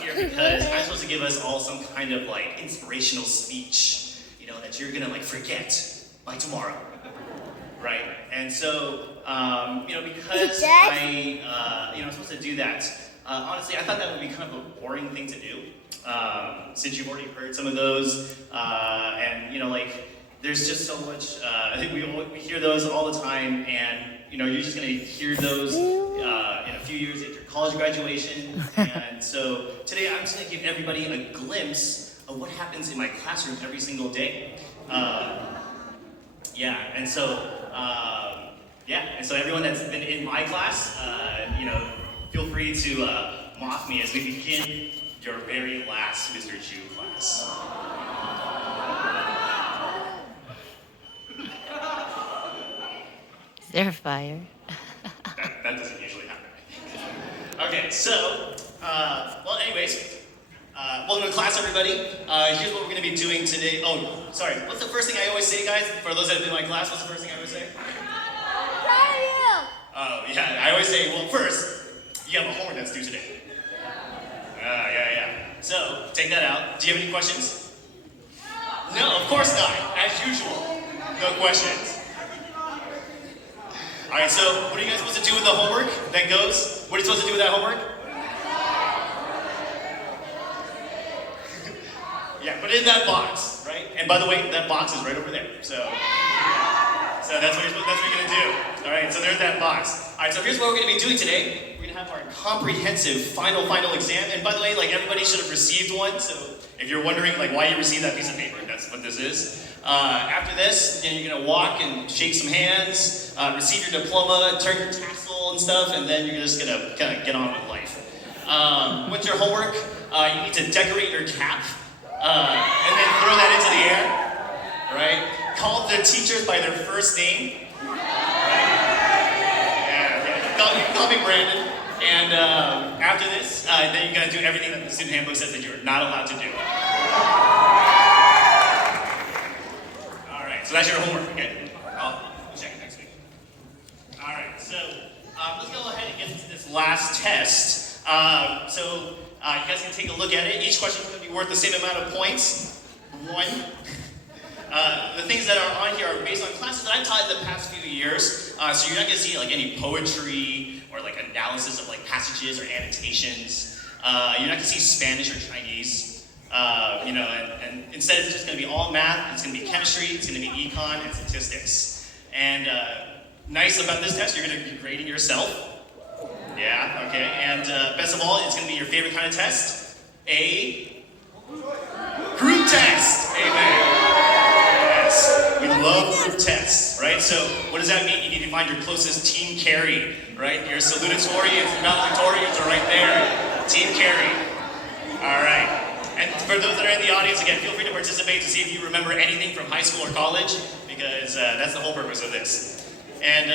here because I'm supposed to give us all some kind of like inspirational speech, you know, that you're gonna like forget by tomorrow, right? And so, you know, because I'm supposed to do that. Honestly, I thought that would be kind of a boring thing to do, since you've already heard some of those, and you know, like there's just so much. I think we hear those all the time, and you know, you're just gonna hear those in a few years after college graduation. And so today, I'm just gonna give everybody a glimpse of what happens in my classroom every single day. And so everyone that's been in my class, you know, feel free to mock me as we begin your very last Mr. Chu class. Is there a fire? That doesn't usually happen, I think. Okay, so, welcome to class, everybody. Here's what we're going to be doing today. Oh, sorry. What's the first thing I always say, guys? For those that have been in my class, what's the first thing I always say? Oh, yeah. I always say, well, first, you have a homework that's due today. Yeah. So, take that out. Do you have any questions? No, of course not. As usual. No questions. All right, so what are you guys supposed to do with the homework that goes? What are you supposed to do with that homework? Yeah, put it in that box, right? And by the way, that box is right over there. So that's what you're gonna do. All right, so there's that box. All right, so here's what we're gonna be doing today. We're gonna have our comprehensive final exam. And by the way, like everybody should have received one. So if you're wondering like why you received that piece of paper, that's what this is. After this, then you're gonna walk and shake some hands, receive your diploma, turn your tassel and stuff, and then you're just gonna kind of get on with life. What's your homework? You need to decorate your cap, and then throw that into the air, right? Call the teachers by their first name. Right? Yeah. Call me Brandon. And after this, then you're gonna do everything that the student handbook says that you're not allowed to do. So that's your homework, okay? I'll check it next week. All right, so let's go ahead and get into this last test. You guys can take a look at it. Each question is going to be worth the same amount of points. 1. The things that are on here are based on classes that I've taught in the past few years. So you're not going to see like any poetry or like analysis of like passages or annotations. You're not going to see Spanish or Chinese. And instead it's just going to be all math, it's going to be chemistry, it's going to be econ, and statistics. And nice about this test, you're going to be grading yourself. Yeah, okay. And best of all, it's going to be your favorite kind of test, a group test. Amen. Yes, we love group tests, right? So what does that mean? You need to find your closest team carry, right? Your salutatorians and valedictorians are right there. Team carry. All right. And for those that are in the audience, again, feel free to participate to see if you remember anything from high school or college, because that's the whole purpose of this. And,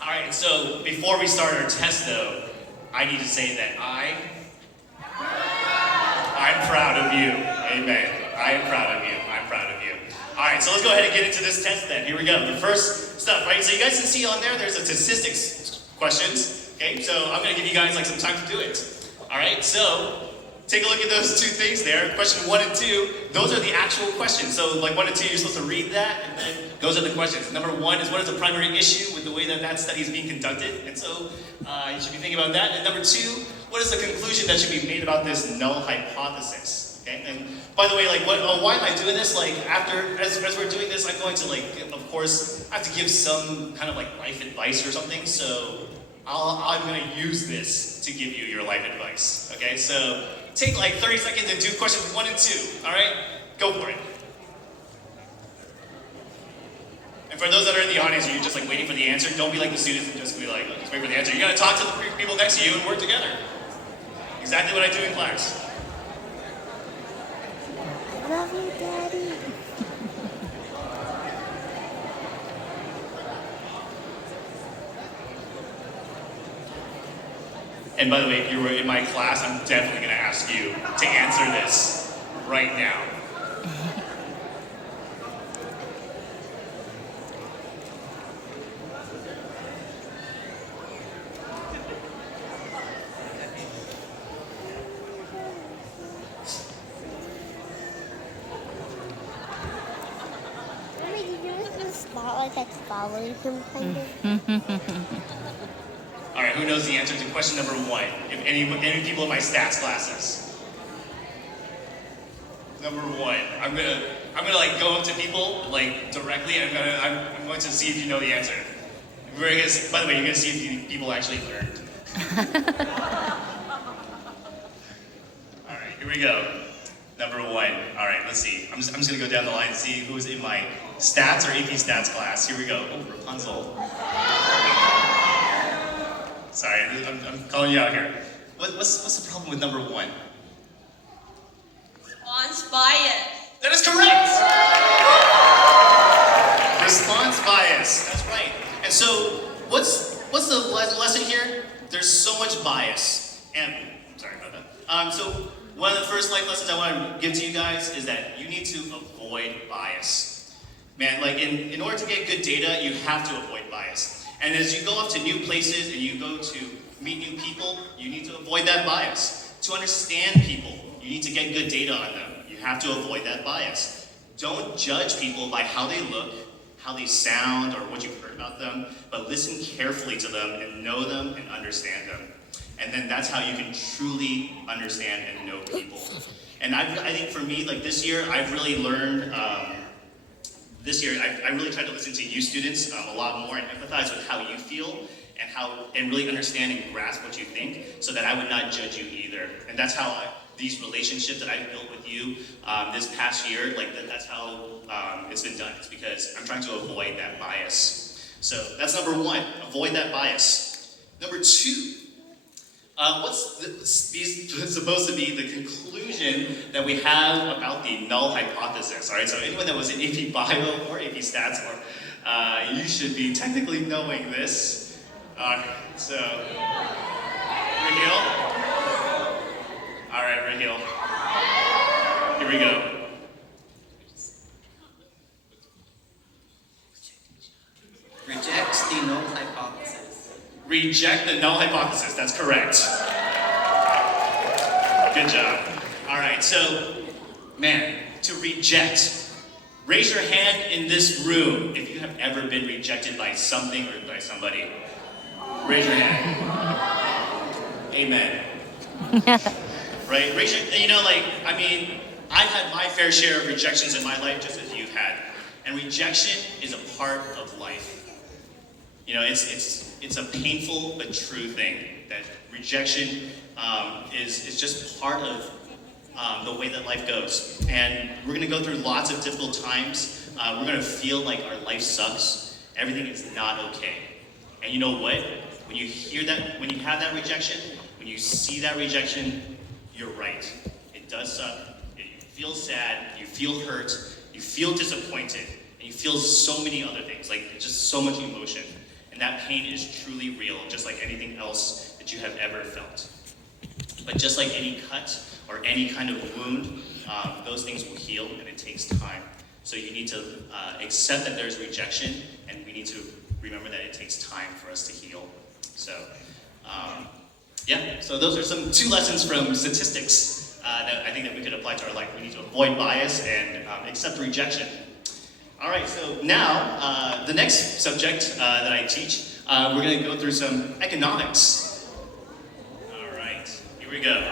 all right, so before we start our test, though, I need to say that I'm proud of you. Amen. I am proud of you. I'm proud of you. All right, so let's go ahead and get into this test then. Here we go. The first stuff, right? So you guys can see on there's a statistics questions. Okay, so I'm going to give you guys like some time to do it. All right, so take a look at those two things there. Question 1 and 2, those are the actual questions. So like 1 and 2, you're supposed to read that, and then those are the questions. Number 1 is, what is the primary issue with the way that study is being conducted? And so you should be thinking about that. And number 2, what is the conclusion that should be made about this null hypothesis? Okay. And by the way, like, why am I doing this? Like, as we're doing this, I'm going to like, of course, I have to give some kind of like life advice or something. So I'm going to use this to give you your life advice. Okay. So take like 30 seconds and do questions 1 and 2, all right? Go for it. And for those that are in the audience and you're just like waiting for the answer, don't be like the students and just be like, oh, just wait for the answer. You gotta talk to the people next to you and work together. Exactly what I do in class. I love you, Daddy. And by the way, if you were in my class, I'm definitely going to ask you to answer this right now. like it's following him, kind of. All right, who knows the answer to question number 1? If any people in my stats classes. Number 1. I'm gonna like go up to people like directly, and I'm going to see if you know the answer. By the way, you're gonna see if people actually learned. All right, here we go. Number 1. All right, let's see. I'm just gonna go down the line and see who's in my stats or AP stats class. Here we go. Oh, Rapunzel. Sorry, I'm calling you out here. What's the problem with number 1? Response bias. That is correct! Response bias, that's right. And so, what's the lesson here? There's so much bias. And, sorry about that. So, one of the first life lessons I want to give to you guys is that you need to avoid bias. Man, like in order to get good data, you have to avoid bias. And as you go off to new places and you go to meet new people, you need to avoid that bias. To understand people, you need to get good data on them. You have to avoid that bias. Don't judge people by how they look, how they sound, or what you've heard about them, but listen carefully to them and know them and understand them. And then that's how you can truly understand and know people. And I think for me, like this year, I've really learned, I really tried to listen to you students a lot more and empathize with how you feel and really understand and grasp what you think so that I would not judge you either. And that's how these relationships that I've built with you this past year, like that's how it's been done. It's because I'm trying to avoid that bias. So that's number 1, avoid that bias. Number 2, what's supposed to be the conclusion that we have about the null hypothesis? All right, so anyone that was in AP Bio or AP Stats, you should be technically knowing this. So, Raheel? All right, Raheel. Here we go. Reject the null hypothesis. Reject the null hypothesis, that's correct. Good job. All right, so, man, to reject. Raise your hand in this room if you have ever been rejected by something or by somebody. Raise your hand. Amen. Right? Raise your, I've had my fair share of rejections in my life just as you've had. And rejection is a part of life. You know, it's a painful but true thing that rejection is just part of the way that life goes. And we're going to go through lots of difficult times. We're going to feel like our life sucks. Everything is not okay. And you know what? When you hear that, when you have that rejection, when you see that rejection, you're right. It does suck. You feel sad. You feel hurt. You feel disappointed. And you feel so many other things, like just so much emotion. And that pain is truly real, just like anything else that you have ever felt. But just like any cut or any kind of wound, those things will heal, and it takes time. So you need to accept that there's rejection, and we need to remember that it takes time for us to heal. So, so those are 2 lessons from statistics that I think that we could apply to our life. We need to avoid bias and accept rejection. All right, so now the next subject that I teach, we're going to go through some economics. All right, here we go.